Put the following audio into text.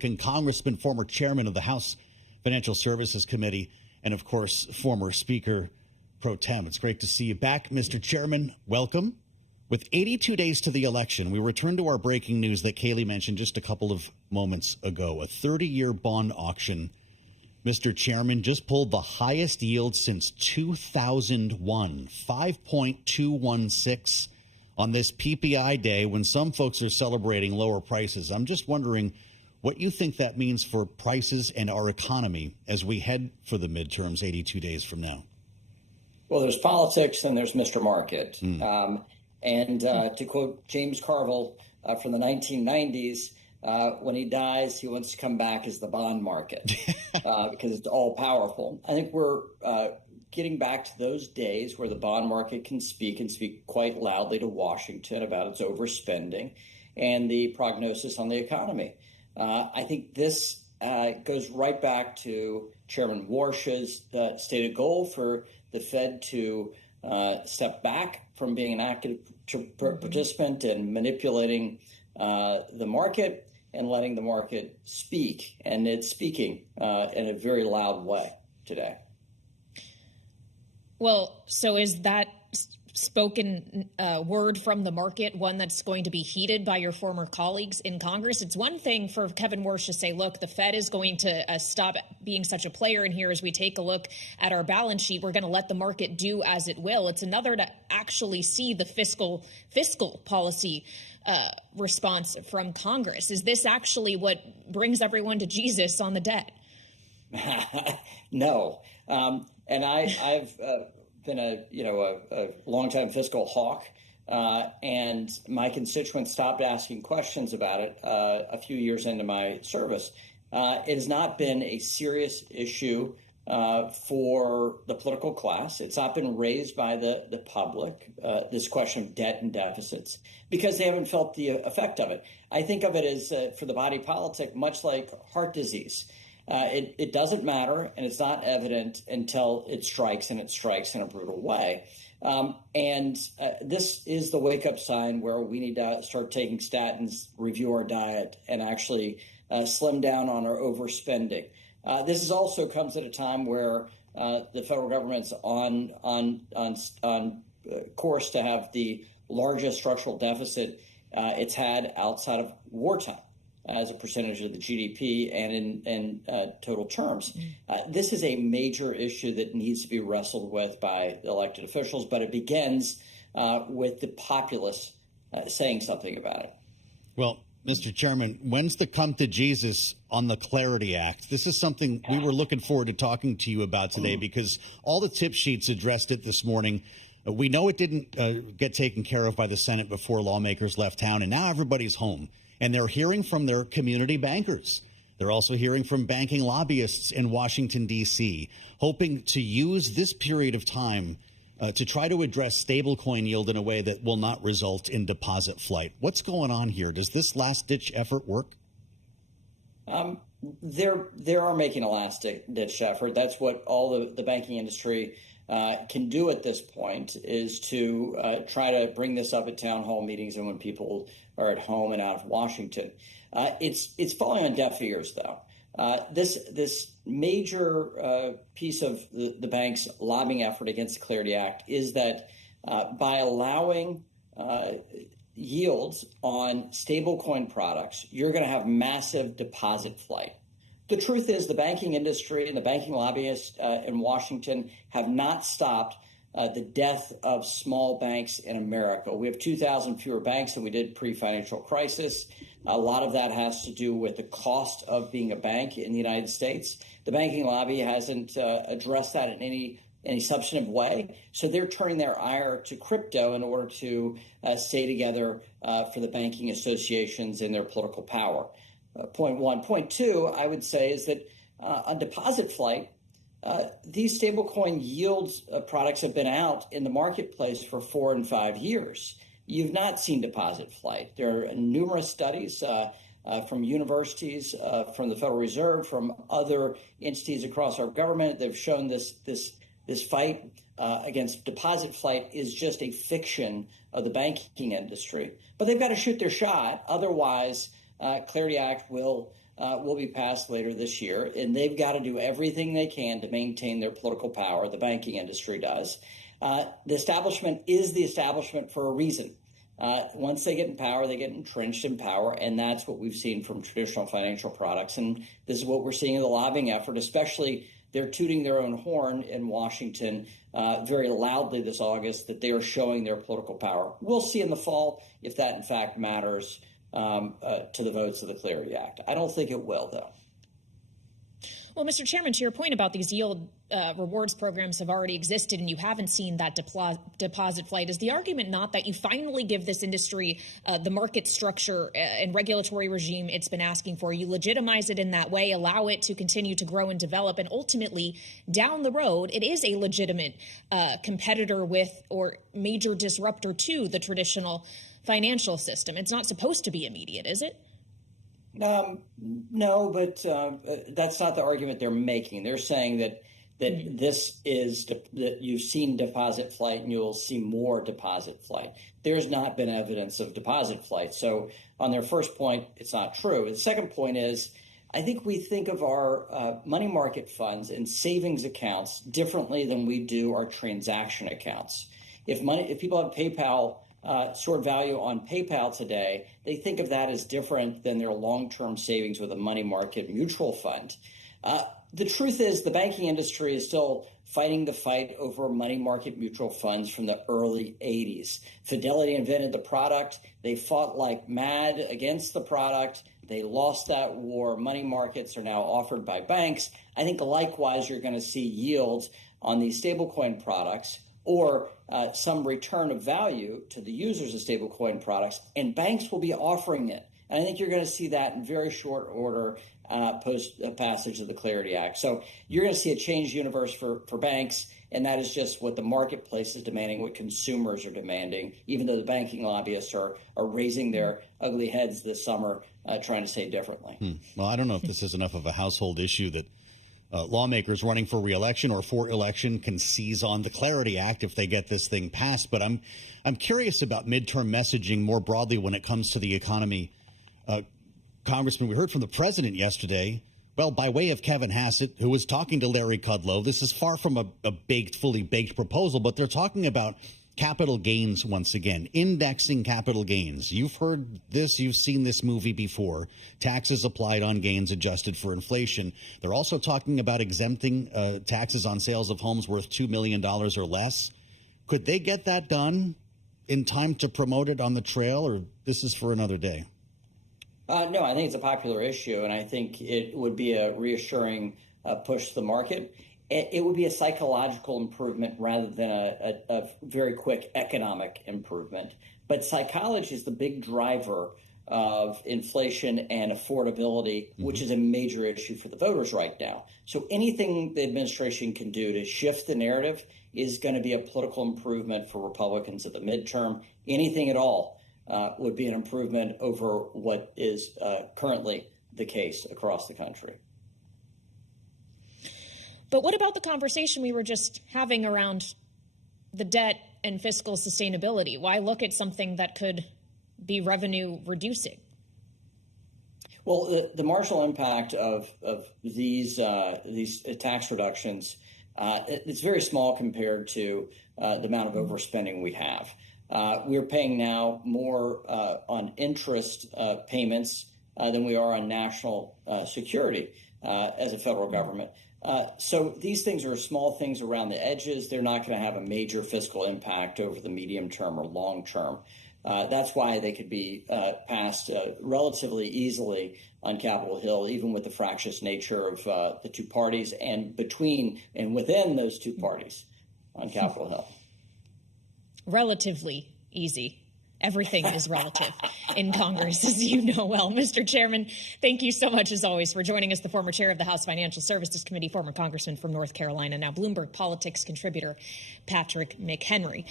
Congressman, former chairman of the House Financial Services Committee, and of course, former Speaker Pro Tem. It's great to see you back, Mr. Chairman. Welcome. With 82 days to the election, we return to our breaking news that Kayleigh mentioned just a couple of moments ago. A 30-year bond auction, Mr. Chairman, just pulled the highest yield since 2001, 5.216 on this PPI day when some folks are celebrating lower prices. I'm just wondering what you think that means for prices and our economy as we head for the midterms 82 days from now. Well, there's politics and there's Mr. Market. To quote James Carville from the 1990s, when he dies, he wants to come back as the bond market because it's all powerful. I think we're getting back to those days where the bond market can speak quite loudly to Washington about its overspending and the prognosis on the economy. I think this goes right back to Chairman Warsh's stated goal for the Fed to step back from being an active participant and manipulating the market and letting the market speak. And it's speaking in a very loud way today. Well, so is that spoken word from the market one that's going to be heeded by your former colleagues in Congress? It's one thing for Kevin Warsh to say, look, the Fed is going to stop being such a player in here as we take a look at our balance sheet. We're going to let the market do as it will. It's another to actually see the fiscal policy response from Congress. Is this actually what brings everyone to Jesus on the debt? No. And I've been a longtime fiscal hawk, and my constituents stopped asking questions about it a few years into my service. It has not been a serious issue for the political class. It's not been raised by the public, this question of debt and deficits, because they haven't felt the effect of it. I think of it as, for the body politic, much like heart disease. It doesn't matter, and it's not evident until it strikes, and it strikes in a brutal way. This is the wake-up sign where we need to start taking statins, review our diet, and actually slim down on our overspending. This is also comes at a time where the federal government's on course to have the largest structural deficit it's had outside of wartime as a percentage of the GDP and in total terms. This is a major issue that needs to be wrestled with by elected officials, but it begins with the populace saying something about it. Well, Mr. Chairman, when's the come to Jesus on the Clarity Act? This is something we were looking forward to talking to you about today because all the tip sheets addressed it this morning. We know it didn't get taken care of by the Senate before lawmakers left town, and now everybody's home. And they're hearing from their community bankers. They're also hearing from banking lobbyists in Washington, D.C., hoping to use this period of time to try to address stablecoin yield in a way that will not result in deposit flight. What's going on here? Does this last-ditch effort work? They are making a last-ditch effort. That's what all the banking industry can do at this point, is to try to bring this up at town hall meetings and when people are at home and out of Washington. It's falling on deaf ears, though. This major piece of the bank's lobbying effort against the Clarity Act is that by allowing yields on stablecoin products, you're going to have massive deposit flight. The truth is the banking industry and the banking lobbyists in Washington have not stopped the death of small banks in America. We have 2,000 fewer banks than we did pre-financial crisis. A lot of that has to do with the cost of being a bank in the United States. The banking lobby hasn't addressed that in any substantive way. So they're turning their ire to crypto in order to stay together for the banking associations and their political power. Point one. Point two, I would say, is that on deposit flight, these stablecoin yields products have been out in the marketplace for 4 and 5 years. You've not seen deposit flight. There are numerous studies from universities, from the Federal Reserve, from other entities across our government that have shown this fight against deposit flight is just a fiction of the banking industry. But they've got to shoot their shot. Otherwise, Clarity Act will will be passed later this year, and they've got to do everything they can to maintain their political power. The banking industry does. The establishment is the establishment for a reason. Once they get in power, they get entrenched in power, and that's what we've seen from traditional financial products. And this is what we're seeing in the lobbying effort, especially they're tooting their own horn in Washington very loudly this August that they are showing their political power. We'll see in the fall if that, in fact, matters to the votes of the Clarity Act. I don't think it will, though. Well, Mr. Chairman, to your point about these yield rewards programs have already existed and you haven't seen that deposit flight, is the argument not that you finally give this industry the market structure and regulatory regime it's been asking for? You legitimize it in that way, allow it to continue to grow and develop, and ultimately, down the road, it is a legitimate competitor with or major disruptor to the traditional financial system. It's not supposed to be immediate, is it? No, but that's not the argument they're making. They're saying that this is that you've seen deposit flight and you'll see more deposit flight. There's not been evidence of deposit flight. So on their first point, it's not true. The second point is, I think we think of our money market funds and savings accounts differently than we do our transaction accounts. If people have PayPal stored value on PayPal today, they think of that as different than their long-term savings with a money market mutual fund. The truth is the banking industry is still fighting the fight over money market mutual funds from the early 80s. Fidelity invented the product. They fought like mad against the product. They lost that war. Money markets are now offered by banks. I think likewise you're going to see yields on these stablecoin products or some return of value to the users of stablecoin products, and banks will be offering it. And I think you're going to see that in very short order post passage of the Clarity Act. So you're going to see a changed universe for banks, and that is just what the marketplace is demanding, what consumers are demanding, even though the banking lobbyists are raising their ugly heads this summer trying to say differently. Well, I don't know if this is enough of a household issue that lawmakers running for re-election or for election can seize on the Clarity Act if they get this thing passed. But I'm curious about midterm messaging more broadly when it comes to the economy. Congressman, we heard from the president yesterday, well, by way of Kevin Hassett, who was talking to Larry Kudlow. This is far from a fully baked proposal, but they're talking about capital gains once again, indexing capital gains. You've heard this. You've seen this movie before. Taxes applied on gains adjusted for inflation. They're also talking about exempting taxes on sales of homes worth $2 million or less. Could they get that done in time to promote it on the trail, or this is for another day? No, I think it's a popular issue, and I think it would be a reassuring push to the market. It would be a psychological improvement rather than a very quick economic improvement. But psychology is the big driver of inflation and affordability, which is a major issue for the voters right now. So anything the administration can do to shift the narrative is going to be a political improvement for Republicans at the midterm. Anything at all would be an improvement over what is currently the case across the country. But what about the conversation we were just having around the debt and fiscal sustainability? Why look at something that could be revenue reducing? Well, the marginal impact of these tax reductions, it's very small compared to the amount of overspending we have. We're paying now more on interest payments than we are on national security as a federal government. So these things are small things around the edges. They're not going to have a major fiscal impact over the medium term or long term. That's why they could be passed relatively easily on Capitol Hill, even with the fractious nature of the two parties and between and within those two parties on Capitol Hill. Relatively easy. Everything is relative in Congress, as you know well. Mr. Chairman, thank you so much, as always, for joining us, the former chair of the House Financial Services Committee, former congressman from North Carolina, now Bloomberg politics contributor, Patrick McHenry.